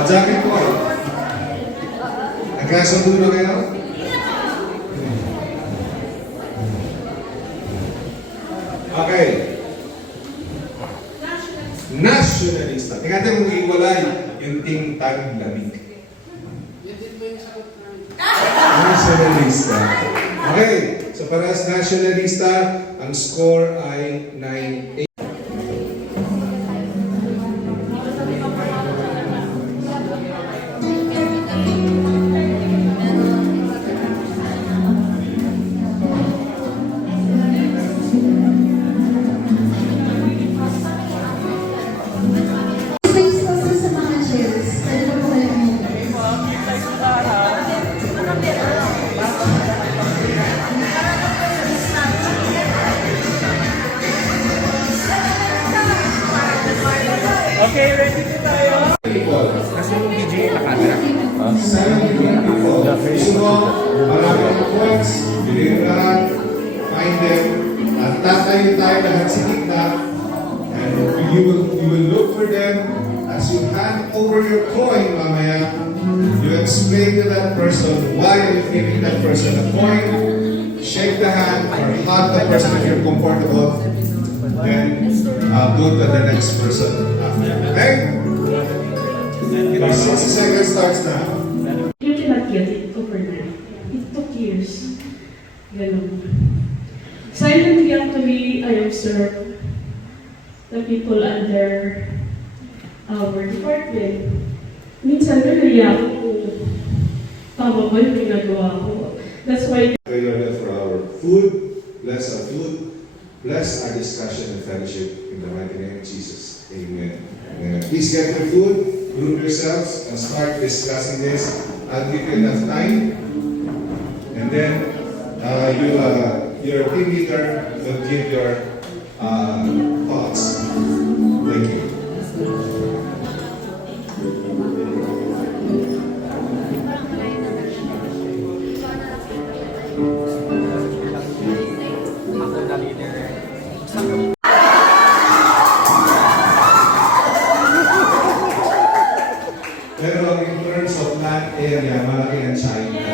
Jacket po. Nagkasundo na kayo? Okay. Nationalista. Tingnan natin kung iwalay yung tingtang lamig. Nationalista. Okay. So para sa nationalista, ang score ay 9-8. Okay, ready na tayo. Kasi yung DJ na camera. 7 people. Gusto mo, maraming points, bilhin lahat, find them, at tatayo tayo lahat sa gitna, and you will look for them. As you hand over your coin, mamaya, you explain to that person why you're giving that person a coin, shake the hand, or hug the person if you're comfortable, then go to the next person after. Okay? Your 60 seconds starts now. You cannot get it overnight. It took years. Ganun. Silently, actually, I observed the people under our department. Minsan, nalaya ako kung tama ba yung ginagawa ko. That's why Pray, Lord, for our food. Bless our food. Bless our discussion and fellowship in the mighty name of Jesus. Amen. Amen. Please get your food, group yourselves, and start discussing this. I'll give you enough time. And then your team leader will give your thoughts. Thank you. Pero in terms of land area, malaki ang China.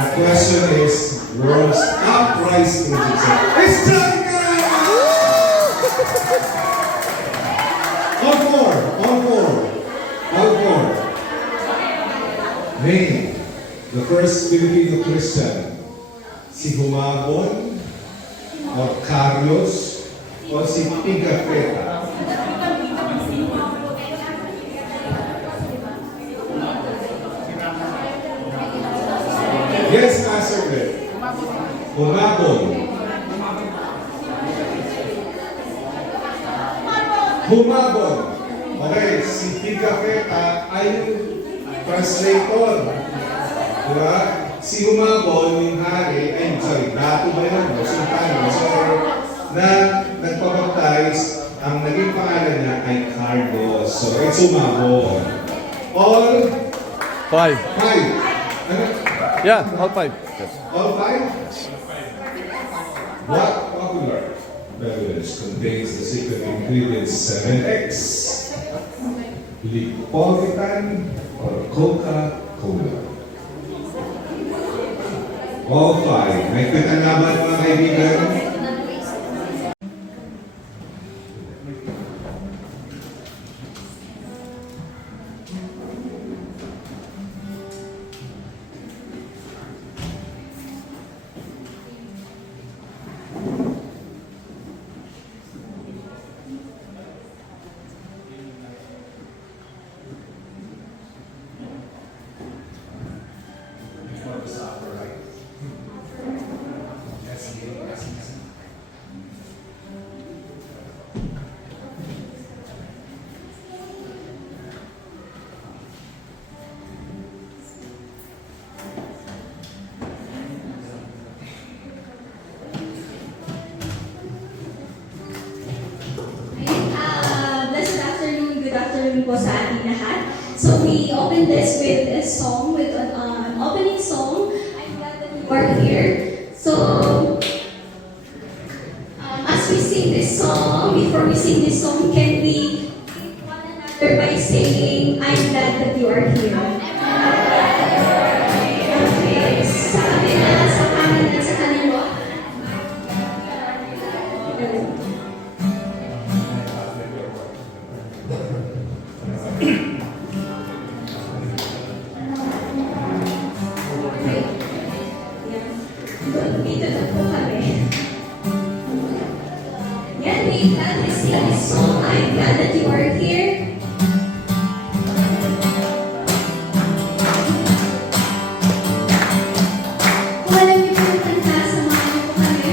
The question is, world's top rice producer. It's China! All four. Name the first Filipino Christian. Si Humabon, o Carlos, o si Pigafetta. Yes, Pastor Greg. Humabon. Okay, si Pigafetta ay translator. Diba? Si Humabon, yung hari, dato ba yun? Sultano. So, nagpapaptize, ang naging pangalan niya ay Carlos. So, it's Humabon. All Five. Ano? Yeah, all five. Yes. All five? What popular beverage contains the secret ingredients 7X? Lipovitan or Coca-Cola? All five. May katanaban mga kaibigan? Po sa ating lahat. So we open this with a song, with an opening song. I'm glad that you are here. So as we sing this song, before we sing this song, can we greet one another by saying, I'm glad Dito na po kami. Yan, we gladly sing this song. I'm glad that you are here. Kung alam niyo po yung kanta, samahan niyo po kami.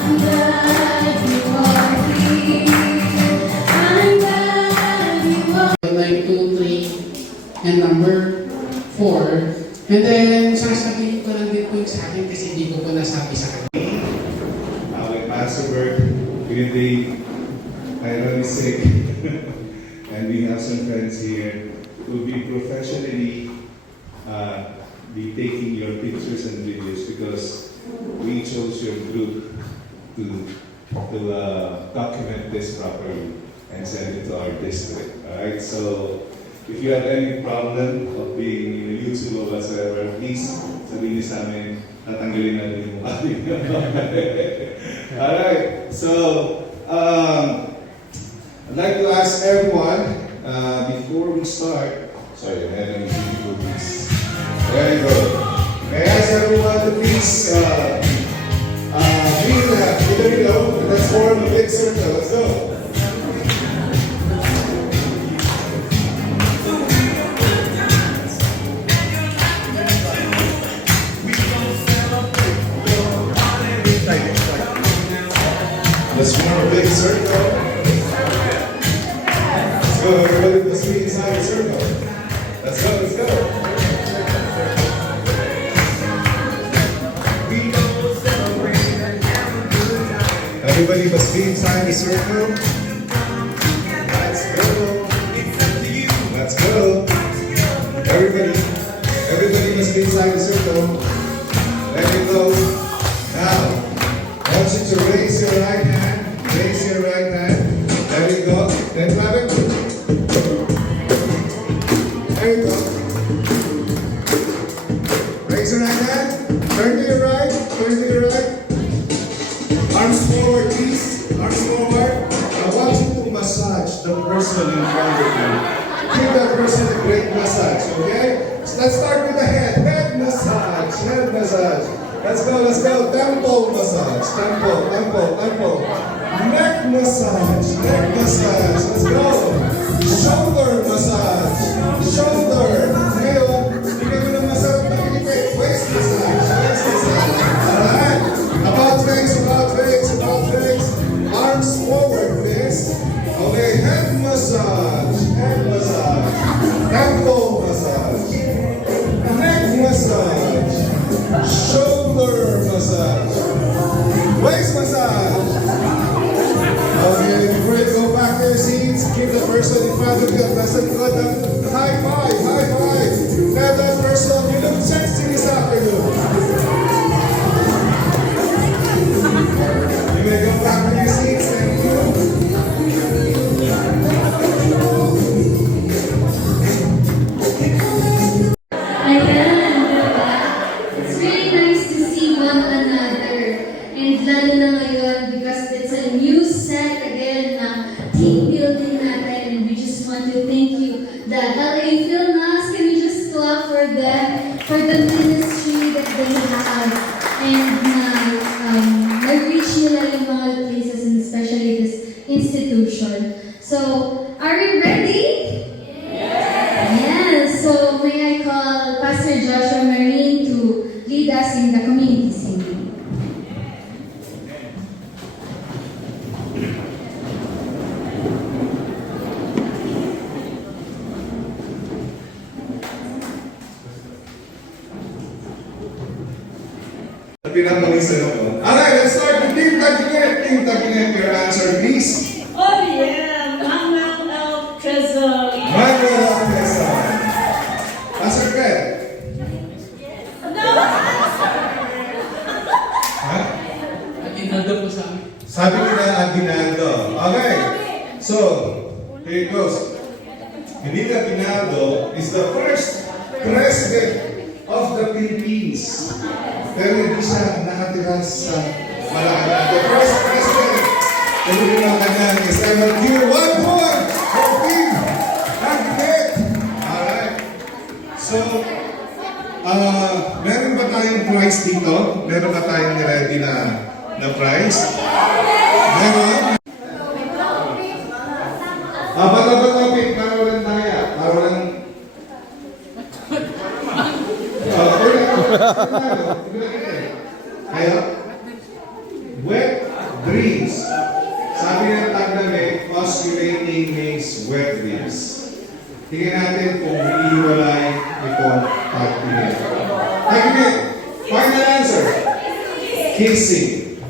I'm glad you are here. I'm glad you are 9, 2, 3, and number 4. And then, sasabihin ko lang din po yung sa akin kasi hindi ko po nasabi sa kanya. With Pastor Bert, with the Iron is sick, and we have some friends here who will be professionally be taking your pictures and videos because we chose your group to document this properly and send it to our district. Alright, so if you have any problem of being in YouTube or whatsoever, please sabihin niyo sa amin, tatanggalin natin yung mukha niyo. Alright, so I'd like to ask everyone before we start. Sorry, I had any difficulties. Very good. May I ask everyone to please let's form a big circle. Let's go. Let's form a big circle. Let's go, everybody. Let's meet inside the circle. Let's go, let's go. Everybody must be inside the circle. Let's go. Let's go. Everybody must be inside the circle. There you go. Now, I want you to raise your right hand. Raise your right hand. There you go. Then clap it. There you go. Raise your right hand. Turn to your right. Turn to your right. Arms forward, please. Arms forward. I want you to massage the person in front of you. Give that person a great massage, okay? So let's start with the head. Head massage. Head massage. Let's go, let's go. Tempo massage. Tempo, tempo, tempo. Neck massage. Neck massage. Let's go. Shoulder massage. Shoulder. Ngayon, bigyan mo ng masarap na pinipit. Waist massage. Waist massage. Alright. About face, about face, about face. Arms forward, please. Okay, head massage. Head massage. Tempo massage. Neck massage. Shoulder massage. Waist massage. Okay, before you go back to your seats, give the person in front of you a pleasant high five, high five. Tell that person, you look sexy this afternoon. You may go back to your seats, thank you. It's really nice to see one another. And lalo na ngayon because it's a new set again na team building natin. And we just want to thank you. The LA Filmas, can we just clap for them, for the ministry that they have. And na-reach nila yung mga places and especially this institution. So, are we ready? Yes! So, may I call Pastor Joshua Marine to lead us in the community singing. Alright, let's start with Team Takinet. Team Takinet, your answer, please. Oh yeah, Manuel L. Trezor. Manuel Alpesa. Pastor Fred. Ha? Aguinaldo po sa amin. Sabi nila Aguinaldo. Okay. So, here it goes. Benito Aguinaldo is the first president of the Philippines. Philippines. Pero hindi siya nakatira sa Malacanang. The first president of the Malacanang is ever here. 1 point for Team Agnet. Alright. So, meron ba tayong prize dito? Meron ba tayong ready na prize? Meron? Bato topic, para walang tayo. Para walang... Kayo? Wet dreams. Sabi ng taglamig, osculating makes wet dreams. Tingnan natin kung iiwalay itong taglamig. Taglamig, final answer. Kissing.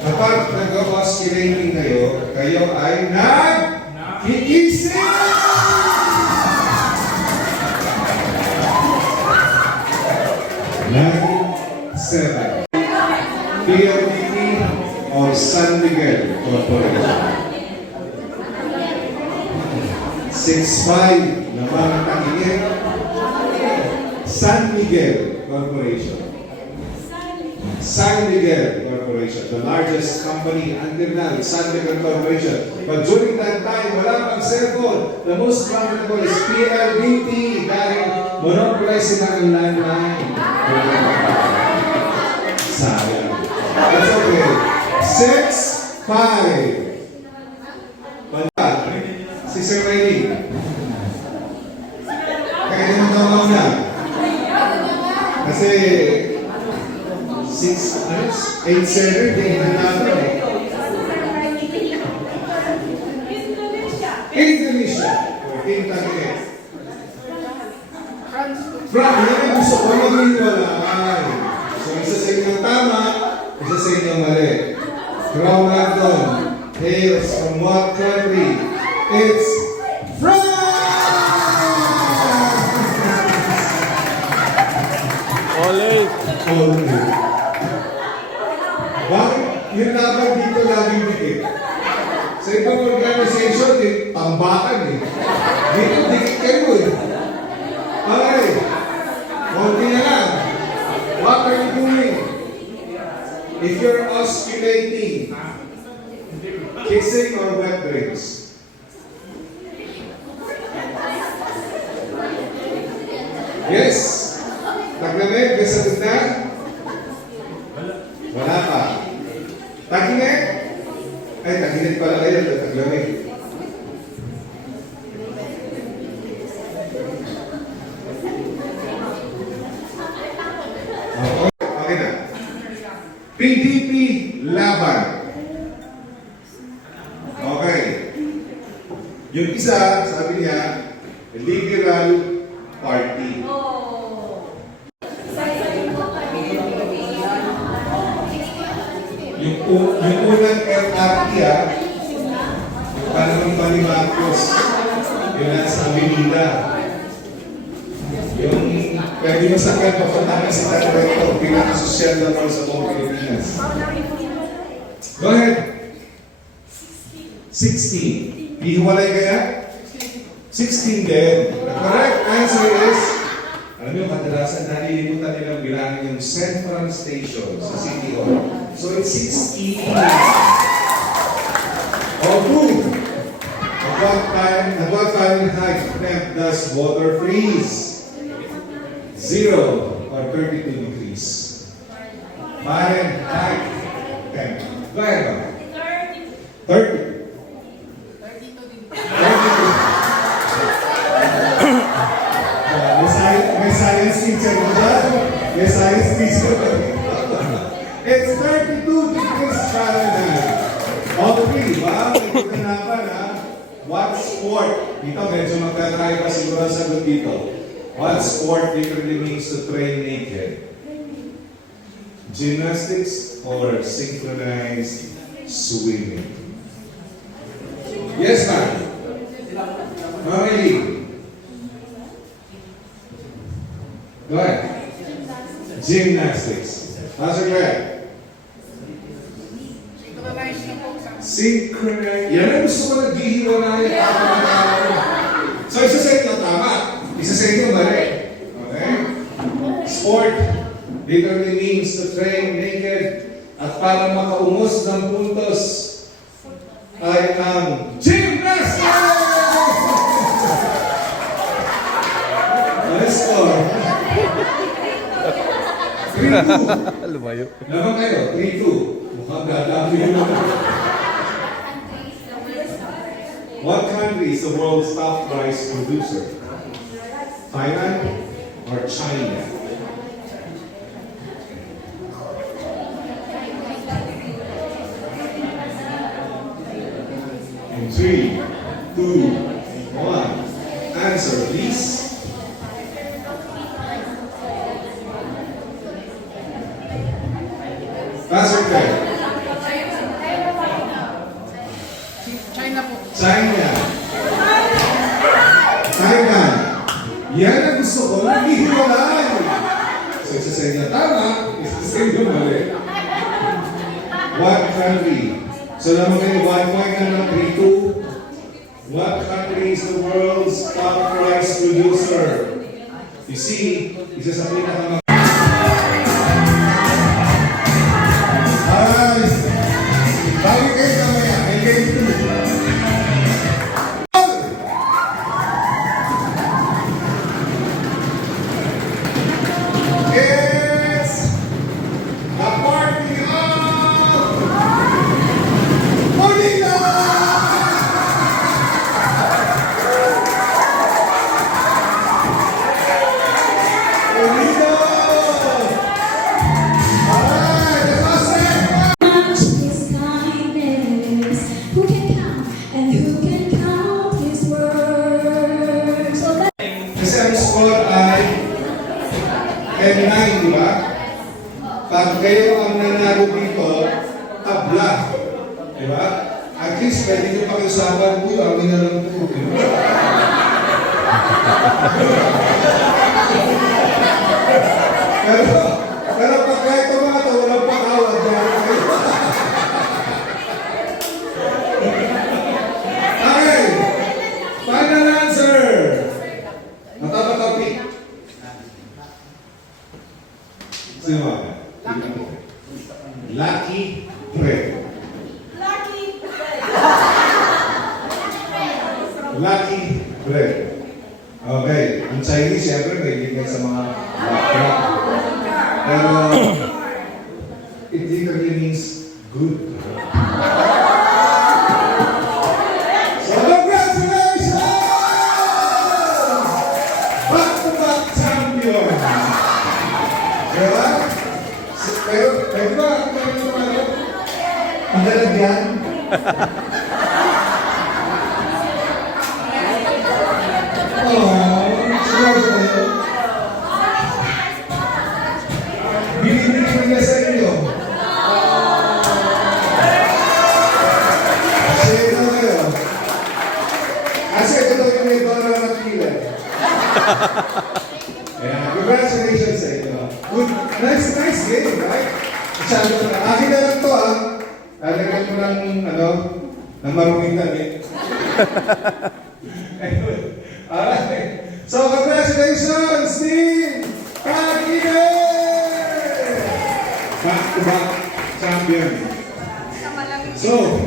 Kapag nag-osculating kayo, kayo ay nag-kissing! 9-7. PLDT or San Miguel Corporation. 6-5 naman ang tangingin. San Miguel Corporation. San Miguel Corporation, the largest company until now, it's San Miguel Corporation. But during that time, wala pang cellphone. The most profitable is PLDT dahil monopolize sila ng landline. Sayang. That's okay. 6-5. Banda. Si Sir Riley. Kaya naman tawag na. Kasi 8-7, di na natin eh. Indonesia. Team Tagine. Frank, yan gusto ko mag-iwalay. So, isa sa inyong tama, isa sa inyong mali. Crown London hails from what country? It's France! Ole! Ole. Bakit yung laban dito laging dikit? Sa ibang organization, tambakan eh. Dito, dikit kayo eh. Okay. Konti na lang. What are you doing? If you're osculating, kissing or wet dreams? Yes. Taglamig, may sagot na? Wala pa. Taginig? Ay, taginig pala kayo, taglamig. Okay na. PDP laban. Okay. Yung isa, sabi niya, liberal party. Yung unang LRT yung panahon pa ni Marcos, yung nasa Avenida. Yung pwede mo sakyan papunta ka si Tanreto, pinaka-social na mo sa buong Pilipinas. Go ahead. 16. Ihiwalay kaya? 16 din. The correct answer is, alam niyo, kadalasan nalilimutan nilang bilangin yung Central Station sa City Hall. So it's 16. Or 2. At what Fahrenheit temp does water freeze? 0 or 32 degrees. Fahrenheit temp. Go ahead, ba? 30. 32. May science teacher mo dyan? May science teacher mo dyan? It's 32 degrees Fahrenheit. Okay, ba? May kitanapan ha? What sport? Dito, medyo magkakaiba siguro ang sagot dito. What sport literally means to train naked? Gymnastics or synchronized swimming? Yes, ma'am. Marie. Go ahead. Gymnastics. How's it going? Synchronize. Yan ang gusto ko naghihiwalay. So, isa sa inyo tama. Isa sa inyo mali. Okay? Sport. sport literally means to train naked at para makaumos ng puntos ay ang gymnastics! Let's score. 3-2. Lumayo. Naman kayo, 3-2. Mukhang dadami yun. What country is the world's top rice producer? Thailand or China? In 3, 2, 1. Answer, please. Pastor Craig. China po. China. Thailand. Yan ang gusto ko, naghihiwalay. So, isa sa inyo tama, isa sa inyo mali. What country? So, naman kayo, 1 point na ng 3-2. What country is the world's top rice producer? You see, isa sa pinaka Bawin kayo mamaya, may game 2. It's the party of Molina! Molina! Alright, the last segment! Much His kindness, who can count and who can count His words? So that Kasi ang score ay 10-9, di ba? Pag kayo ang nanalo dito, tabla. Di ba? At least pwede nyo pakiusapan po, amin na lang po. Di ba? pero pag kahit ang mga ito, walang pakawad. Okay. Final answer. Matapatapi. Sino ba? Lucky Bread. Lucky Bread. Okay. Ang Chinese, siyempre, may ligay sa mga lakra. Pero, it literally means good. So, congratulations! Back-to-back champion! Diba? Pero, pwede ba? Ang lalagyan? Seryoso kayo? Binibili ko niya sa inyo. Share na kayo. Kasi ito daw yung may bara na pila. Ayan, congratulations sa inyo. Good, nice game, right? Masyado na. Akin na lang to, ah. Lalagyan mo ng maruming damit. Anyway, alright. So, congratulations, team! Kakine! Back-to-back champion. So,